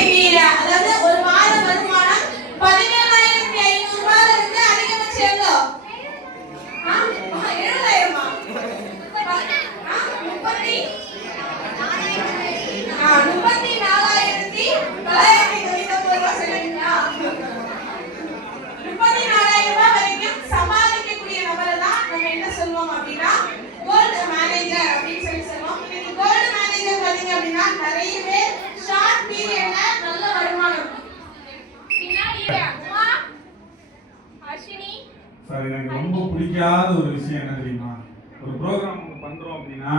அதாவது ஒரு வார வருமானம் 17,500 ரூபாயில இருந்து அதிகபட்சம் எவ்வளோ? 70,000 வரைக்கும் சம்பாதிக்கக்கூடிய நபரை தான் நம்ம என்ன சொல்லுவோம் அப்படின்னா கோல்டு மேனேஜர் அப்படின்னு சொல்லி சொல்லுவோம். இன்னைக்கு கோல்டு மேனேஜர் பாத்தீங்க அப்படின்னா நிறைய பேர் ஷார்ட் பீரியட்ல நல்ல வருமானம். சார், எனக்கு ரொம்ப பிடிக்காத ஒரு விஷயம் என்ன தெரியுமா? ஒரு ப்ரோக்ராம் பண்றோம் அப்படின்னா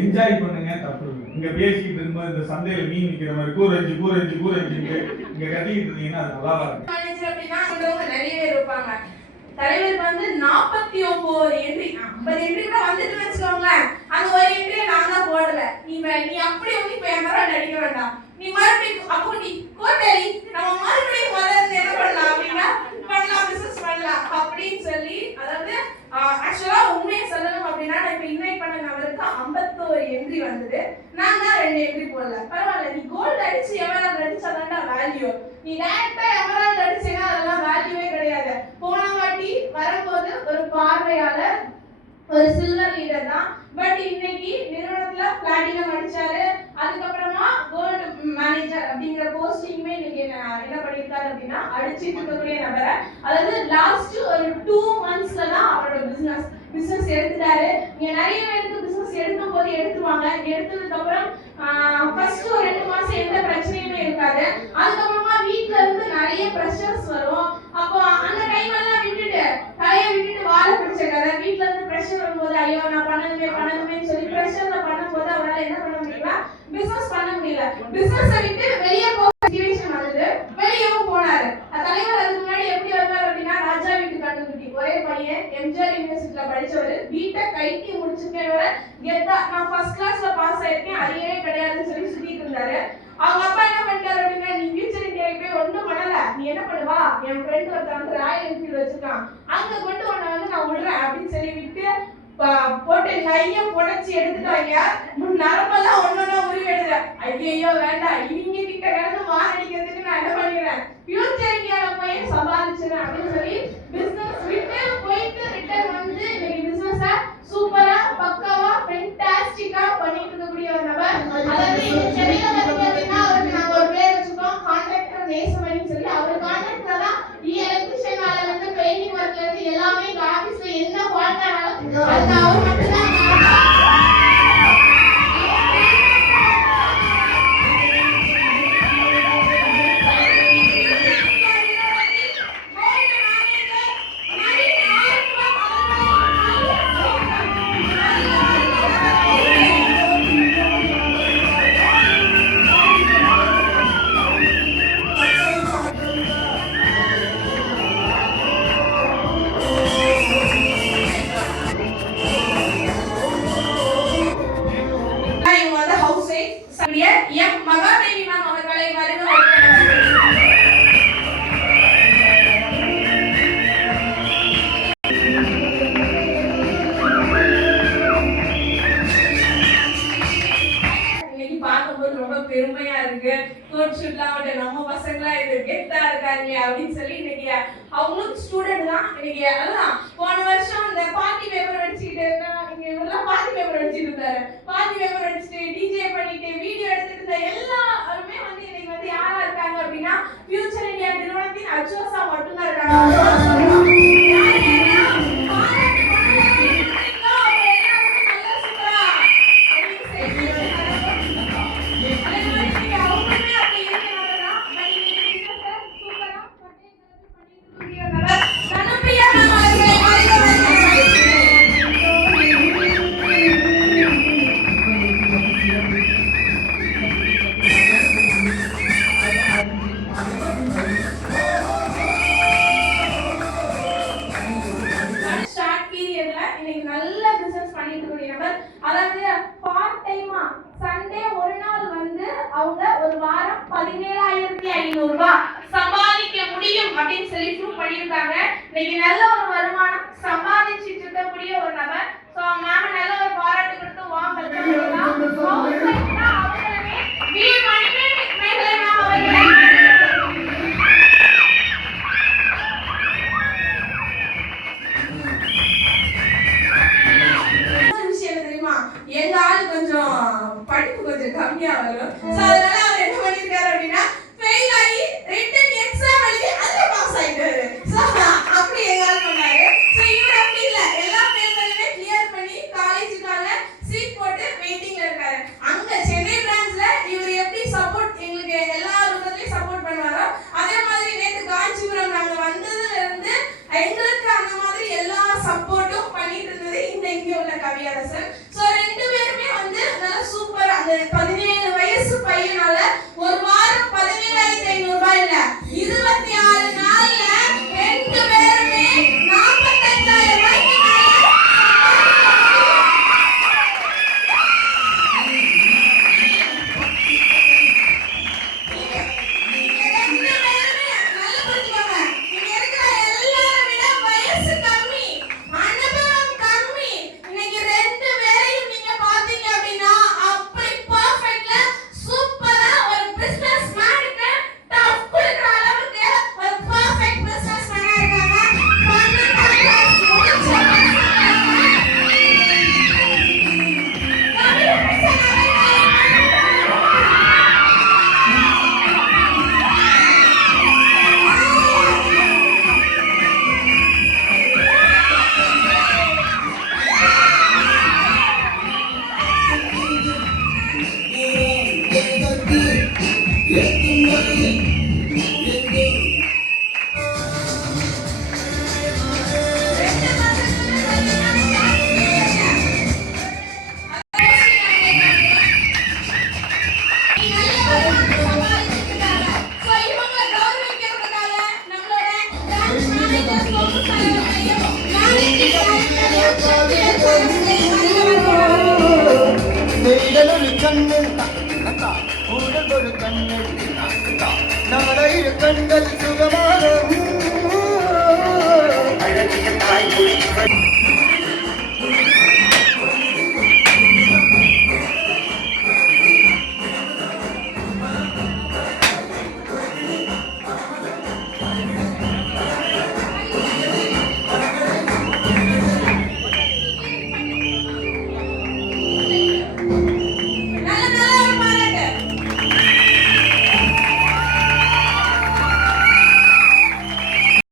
என்ஜாய் பண்ணுங்க, தப்பு. இங்க பேசிட்டு இருக்கும்போது இந்த சந்தையில மீன் விற்கிற மாதிரி கூரஞ்சு இங்க கட்டிக்கிட்டு இருந்தீங்கன்னா அது நல்லா இருக்கும். மேனேஜர் அப்படின்னா நிறைய பேர் இருப்பாங்க. தலைவருக்கு வந்து 49 என்ட்ரி 50 என்ட்ரி கூட வந்துட்டு வச்சுக்கோங்க. அந்த ஒரு என்ட்ரியை நான் தான் போடல. நீ அப்படி வந்து இப்ப எமரால்ட் அடிக்க வேண்டாம். நீ மறுபடியும் அப்போ நீ கோட்டரி நம்ம மறுபடியும் முதல்ல என்ன பண்ணலாம் அப்படின்னா பண்ணலாம், பிசினஸ் பண்ணலாம் அப்படின்னு சொல்லி, அதாவது ஆக்சுவலா உண்மையை சொல்லணும் அப்படின்னா நான் இப்ப இன்வைட் பண்ண நபருக்கு 51 என்ட்ரி வந்தது. நான் தான் 2 என்ட்ரி போடல. பரவாயில்ல, நீ கோல்டு அடிச்சு எமரால்ட் அடிச்சாதான்டா வேல்யூ. நீ டைரக்டா எமரால்ட் அடிச்சேன்னா அதெல்லாம் வேல்யூவே கிடையாது. போன வாட்டி வரும்போது ஒரு பார்வையாளர் ஒரு சில்வர் லீடர் தான். பட் இன்னைக்கு நிறுவனத்துல பிளாட்டினம் அடிச்சாரு. அதுக்கப்புறமா கோல்டு மேனேஜர் அப்படிங்கிற போஸ்டிங்குமே இன்னைக்கு என்ன பண்ணிருக்காரு அப்படின்னா அடிச்சுட்டு இருக்கக்கூடிய நபரை, அதாவது லாஸ்ட் ஒரு 2 monthsல தான் அவரோட பிசினஸ் எடுத்துட்டாரு. நீங்க நிறைய பேருக்கு பிசினஸ் எடுக்கும் போது எடுத்துவாங்க. எடுத்ததுக்கு அப்புறம் ஃபர்ஸ்ட் ஒரு 2 மாசம் எந்த பிரச்சனையுமே இருக்காது. அதுக்கப்புறமா வீட்ல இருந்து நிறைய பிரஷர்ஸ் வரும். அப்போ அந்த டைம் எல்லாம் விட்டுட்டு கையை விட்டுட்டு வாழ பிடிச்ச கதை. வீட்ல இருந்து பிரஷர் வரும்போது ஐயோ நான் பண்ணணுமே சொல்லி பிரஷர்ல பண்ணும்போது அவரால் என்ன பண்ண முடியல, பிசினஸ் பண்ண முடியல. பிசினஸை விட்டு வெளியே போக சிச்சுவேஷன் வந்தது. வெளியவும் போனாரு. தலைவர் அதுக்கு முன்னாடி எப்படி வந்தார் அப்படின்னா ராஜா வீட்டு கண்டுக்குட்டி, ஒரே பையன், எம்ஜிஆர் யூனிவர்சிட்டியில படிச்சவரு, வீட்டை கைட்டி முடிச்சிருக்கேன், கெத்தா நான் ஃபர்ஸ்ட் கிளாஸ்ல பாஸ் ஆயிருக்கேன், அரியரே கிடையாதுன்னு சொல்லி சுத்திட்டு இருந்தாரு. அவங்க அப்பா என்ன பண்ணிட்டாரு அப்படின்னா நீ ஃபியூச்சர் இந்தியாவுக்கு போய் ஒன்றும் பண்ணல, நீ என்ன பண்ணுவா, என் ஃப்ரெண்ட் ஒருத்தர் வந்து ராயல் என்ஃபீல்டு வச்சிருக்கான், அங்க கொண்டு உன்னை வந்து நான் விடுறேன் அப்படின்னு சொல்லி விட்டு போட்டு நைய புடைச்சி எடுத்துட்டாங்க. நரம்பெல்லாம் ஒன்னொன்னா உருவெடுது. ஐயோ வேண்டாம், இவங்க கிட்ட கிடந்து மாரடிக்கிறதுக்கு நான் என்ன பண்ணிடுறேன், ஃபியூச்சர் இந்தியாவில போய் சம்பாதிச்சிடறேன் அப்படின்னு சொல்லி பிசினஸ் விட்டு போயிட்டு ரிட்டர்ன் வந்து இன்னைக்கு பிசினஸ சூப்பரா பக்காவா ஃபென்டாஸ்டிக்கா பண்ணிட்டு இருக்கக்கூடிய ஒரு நபர். அதாவது இந்த சென்னையில பார்த்தீங்கன்னா அவருக்கு நாங்க ஒரு பேர் வச்சுக்கோம், கான்ட்ராக்டர் நேசமணின்னு சொல்லி. அவர் கான்ட்ராக்டர் தான், எலக்ட்ரிஷியன் வேலைல இருந்து பெயிண்டிங் ஒர்க்ல இருந்து எல்லாமே இந்த ஆபீஸ்ல என்ன ஃபால்ட் ஆனாலும் அது அவர் மட்டும் தான். மகாதேவி மேம் அவர்களை வருக இன்னைக்கு பார்க்கும்போது ரொம்ப பெருமையா இருக்கு. நம்ம பசங்களா இது கெத்தா இருக்காங்க அப்படின்னு சொல்லி இன்னைக்கு அவங்களும் ஸ்டூடெண்ட் தான். இன்னைக்கு அதான் போன வருஷம் இந்த பார்ட்டி பேப்பர் அடிச்சுக்கிட்டு இங்க இவரெல்லாம் பார்ட்டி பேப்பர் அடிச்சுட்டு இருந்தாரு. பார்ட்டி பேப்பர் அடிச்சுட்டு டிஜே பண்ணிட்டு வீடியோ எடுத்துட்டு இருந்த எல்லாருமே வந்து இன்னைக்கு வந்து யாரா இருக்காங்க அப்படின்னா ஃபியூச்சர் இந்தியா நிறுவனத்தின் அச்சோசா மட்டும்தான் இருக்காங்க. அதாவது பார்ட் டைமா சண்டே ஒரு நாள் வந்து அவங்க ஒரு வாரம் 17,500 ரூபாய் சம்பாதிக்க முடியும் அப்படின்னு சொல்லி ப்ரூவ் பண்ணியிருக்காங்க. இன்னைக்கு நல்ல ஒரு வருமானம் சம்பாதிச்சுட்டு இருக்கக்கூடிய ஒரு நபர். ஸோ மேம் நல்ல ஒரு பாராட்டு கொடுத்து வாங்க. நாளைய கண்கள் சுகமான